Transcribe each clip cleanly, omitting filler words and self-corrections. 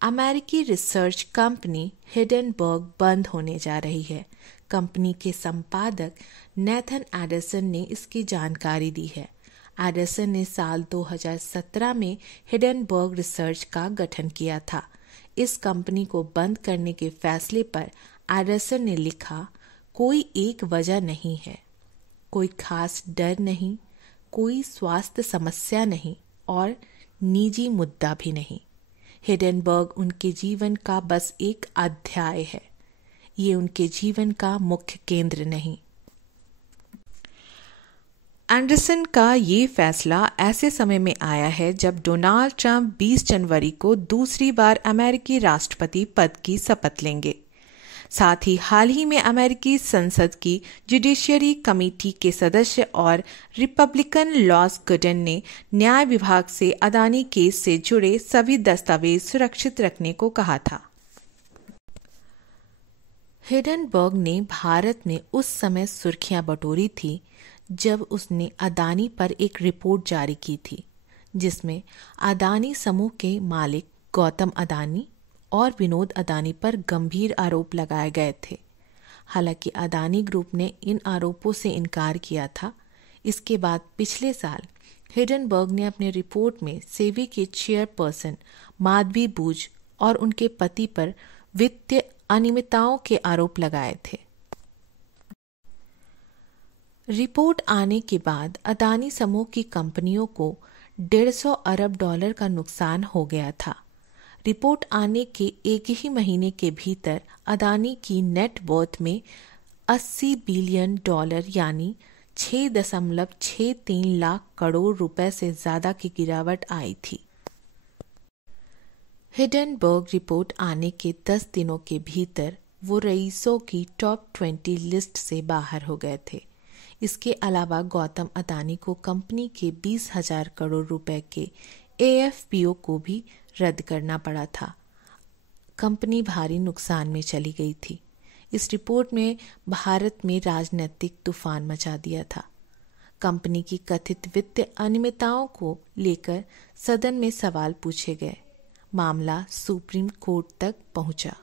अमेरिकी research company Hindenburg बंद होने जा रही है। कंपनी के संपादक नेथन एंडरसन ने इसकी जानकारी दी है। एंडरसन ने साल 2017 में हिडेनबर्ग रिसर्च का गठन किया था। इस कंपनी को बंद करने के फैसले पर एंडरसन ने लिखा, कोई एक वजह नहीं है, कोई खास डर नहीं, कोई स्वास्थ्य समस्या नहीं और निजी मुद्दा भी नहीं। हिडेनबर्ग उनके जीवन का बस एक अध्याय है, ये उनके जीवन का मुख्य केंद्र नहीं। एंडरसन का ये फैसला ऐसे समय में आया है जब डोनाल्ड ट्रंप 20 जनवरी को दूसरी बार अमेरिकी राष्ट्रपति पद की शपथ लेंगे। साथ ही हाल ही में अमेरिकी संसद की जुडिशियरी कमेटी के सदस्य और रिपब्लिकन लॉस गुडन ने न्याय विभाग से अदानी केस से जुड़े सभी दस्तावेज सुरक्षित रखने को कहा था। हिडेनबर्ग ने भारत में उस समय सुर्खियां बटोरी थी जब उसने अदानी पर एक रिपोर्ट जारी की थी, जिसमें अदानी समूह के मालिक गौतम अदानी और विनोद अदानी पर गंभीर आरोप लगाए गए थे। हालांकि अदानी ग्रुप ने इन आरोपों से इनकार किया था। इसके बाद पिछले साल हिडेनबर्ग ने अपने रिपोर्ट में सेबी के चेयरपर्सन माधवी बूझ और उनके पति पर वित्तीय अनियमितताओं के आरोप लगाए थे। रिपोर्ट आने के बाद अदानी समूह की कंपनियों को $150 अरब का नुकसान हो गया था। रिपोर्ट आने के एक ही महीने के भीतर अदानी की नेट वर्थ में $80 बिलियन यानी 6.63 लाख करोड़ रुपए से ज्यादा की गिरावट आई थी। हिडेनबर्ग रिपोर्ट आने के 10 दिनों के भीतर वो रईसों की टॉप 20 लिस्ट से बाहर हो गए थे। इसके अलावा गौतम अदानी को कंपनी के 20,000 करोड़ रुपए के AFPO को भी रद्द करना पड़ा था। कंपनी भारी नुकसान में चली गई थी। इस रिपोर्ट में भारत में राजनीतिक तूफान मचा दिया था। कंपनी की कथित वित्तीय अनियमितताओं को लेकर सदन में सवाल पूछे गए। मामला सुप्रीम कोर्ट तक पहुंचा।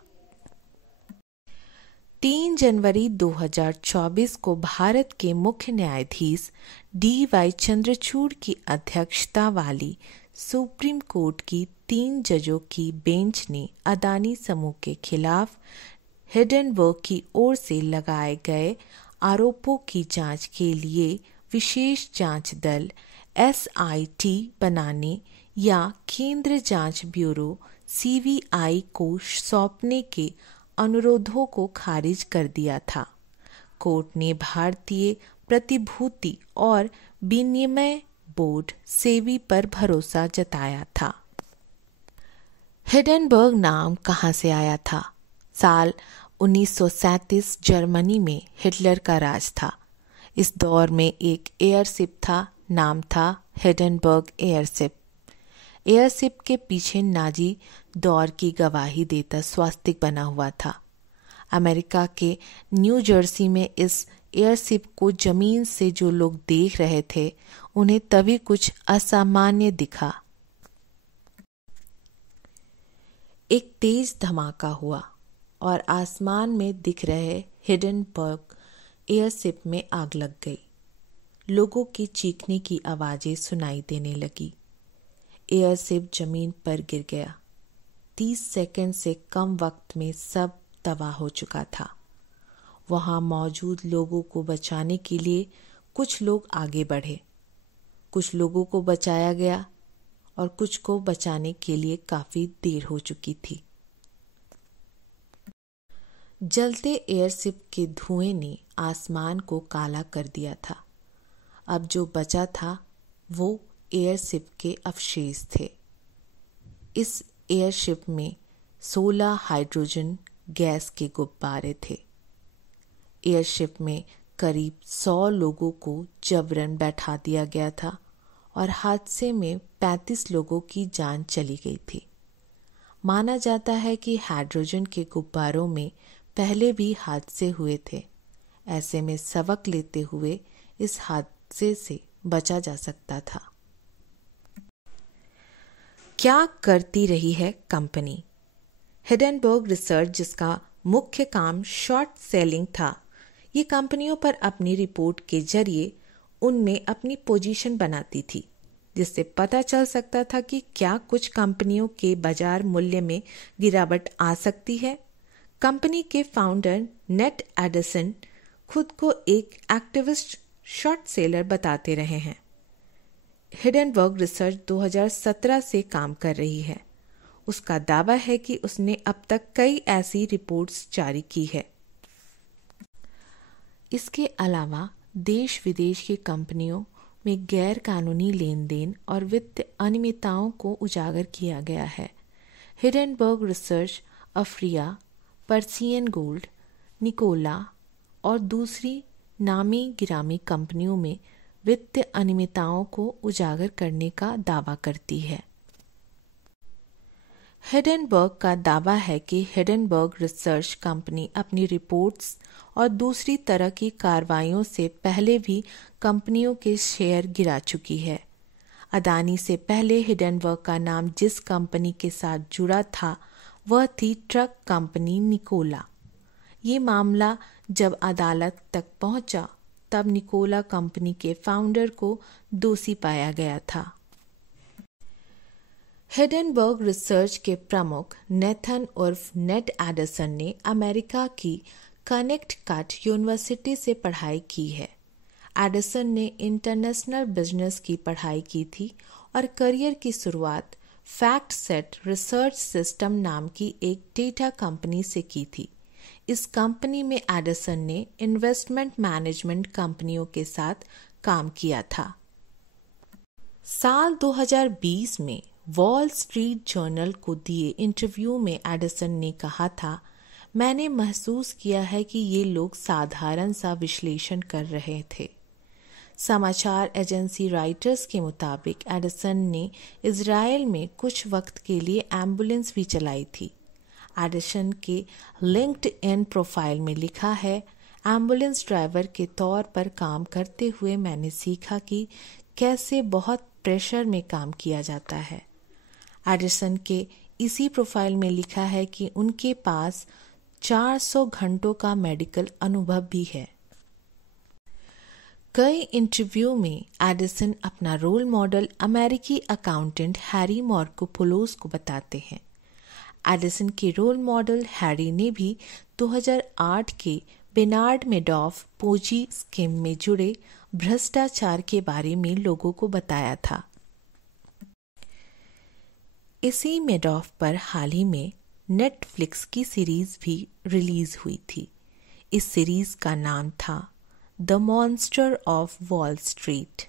3 जनवरी 2024 को भारत के मुख्य न्यायाधीश DY चंद्रचूड़ की अध्यक्षता वाली सुप्रीम कोर्ट की 3 जजों की बेंच ने अदानी समूह के खिलाफ हिडेनबर्ग की ओर से लगाए गए आरोपों की जांच के लिए विशेष जांच दल SIT बनाने या केंद्रीय जांच ब्यूरो CBI को सौंपने के अनुरोधों को खारिज कर दिया था। कोर्ट ने भारतीय प्रतिभूति और विनिमय बोर्ड सेबी पर भरोसा जताया था। हिडेनबर्ग नाम कहां से आया था? साल 1937 जर्मनी में हिटलर का राज था। इस दौर में एक एयरशिप था, नाम था हिडेनबर्ग एयरशिप। एयरशिप के पीछे नाजी दौर की गवाही देता स्वास्तिक बना हुआ था। अमेरिका के न्यू जर्सी में इस एयरशिप को जमीन से जो लोग देख रहे थे, उन्हें तभी कुछ असामान्य दिखा। एक तेज धमाका हुआ और आसमान में दिख रहे हिडेनबर्ग एयरशिप में आग लग गई। लोगों की चीखने की आवाजें सुनाई देने लगी। एयरशिप जमीन पर गिर गया। 30 सेकंड से कम वक्त में सब तबाह हो चुका था। वहां मौजूद लोगों को बचाने के लिए कुछ लोग आगे बढ़े। कुछ लोगों को बचाया गया और कुछ को बचाने के लिए काफी देर हो चुकी थी। जलते एयरशिप के धुएं ने आसमान को काला कर दिया था। अब जो बचा था वो एयरशिप के अवशेष थे। इस एयरशिप में 16 हाइड्रोजन गैस के गुब्बारे थे। एयरशिप में करीब 100 लोगों को जबरन बैठा दिया गया था और हादसे में 35 लोगों की जान चली गई थी। माना जाता है कि हाइड्रोजन के गुब्बारों में पहले भी हादसे हुए थे। ऐसे में सबक लेते हुए इस हादसे से बचा जा सकता था। क्या करती रही है कंपनी? हिडेनबर्ग रिसर्च, जिसका मुख्य काम शॉर्ट सेलिंग था, ये कंपनियों पर अपनी रिपोर्ट के जरिए उनमें अपनी पोजीशन बनाती थी, जिससे पता चल सकता था कि क्या कुछ कंपनियों के बाजार मूल्य में गिरावट आ सकती है। कंपनी के फाउंडर नेट एडिसन खुद को एक एक्टिविस्ट शॉर्ट सेलर बताते रहे हैं। हिडेनबर्ग रिसर्च 2017 से काम कर रही है। उसका दावा है कि उसने अब तक कई ऐसी रिपोर्ट्स जारी की है। इसके अलावा देश विदेश की कंपनियों में गैर कानूनी लेन देन और वित्त अनियमितताओं को उजागर किया गया है। हिडेनबर्ग रिसर्च अफ्रिया, पर्सियन गोल्ड, निकोला और दूसरी नामी गिरामी कंपनियों में वित्त अनियमितताओं को उजागर करने का दावा करती है। हिडेनबर्ग का दावा है कि हिडेनबर्ग रिसर्च कंपनी अपनी रिपोर्ट्स और दूसरी तरह की कार्रवाइयों से पहले भी कंपनियों के शेयर गिरा चुकी है। अदानी से पहले हिडेनबर्ग का नाम जिस कंपनी के साथ जुड़ा था वह थी ट्रक कंपनी निकोला। ये मामला जब अदालत तक पहुंचा तब निकोला कंपनी के फाउंडर को दोषी पाया गया था। हिडेनबर्ग रिसर्च के प्रमुख नेथन उर्फ नेट एडिसन ने अमेरिका की कनेक्टिकट यूनिवर्सिटी से पढ़ाई की है। एडिसन ने इंटरनेशनल बिजनेस की पढ़ाई की थी और करियर की शुरुआत फैक्टसेट रिसर्च सिस्टम नाम की एक डेटा कंपनी से की थी। इस कंपनी में एडिसन ने इन्वेस्टमेंट मैनेजमेंट कंपनियों के साथ काम किया था। साल 2020 में वॉल स्ट्रीट जर्नल को दिए इंटरव्यू में एडिसन ने कहा था, मैंने महसूस किया है कि ये लोग साधारण सा विश्लेषण कर रहे थे। समाचार एजेंसी रॉयटर्स के मुताबिक एडिसन ने इजराइल में कुछ वक्त के लिए एम्बुलेंस भी चलाई थी। एडिसन के लिंक्डइन प्रोफाइल में लिखा है, एम्बुलेंस ड्राइवर के तौर पर काम करते हुए मैंने सीखा कि कैसे बहुत प्रेशर में काम किया जाता है। एडिसन के इसी प्रोफाइल में लिखा है कि उनके पास 400 घंटों का मेडिकल अनुभव भी है। कई इंटरव्यू में एडिसन अपना रोल मॉडल अमेरिकी अकाउंटेंट हैरी मार्कोपोलोस को बताते हैं। एडिसन के रोल मॉडल हैरी ने भी 2008 के बेनार्ड मेडॉफ पोजी स्कीम में जुड़े भ्रष्टाचार के बारे में लोगों को बताया था। इसी मेडॉफ पर हाल ही में नेटफ्लिक्स की सीरीज भी रिलीज हुई थी। इस सीरीज का नाम था the monster of wall street.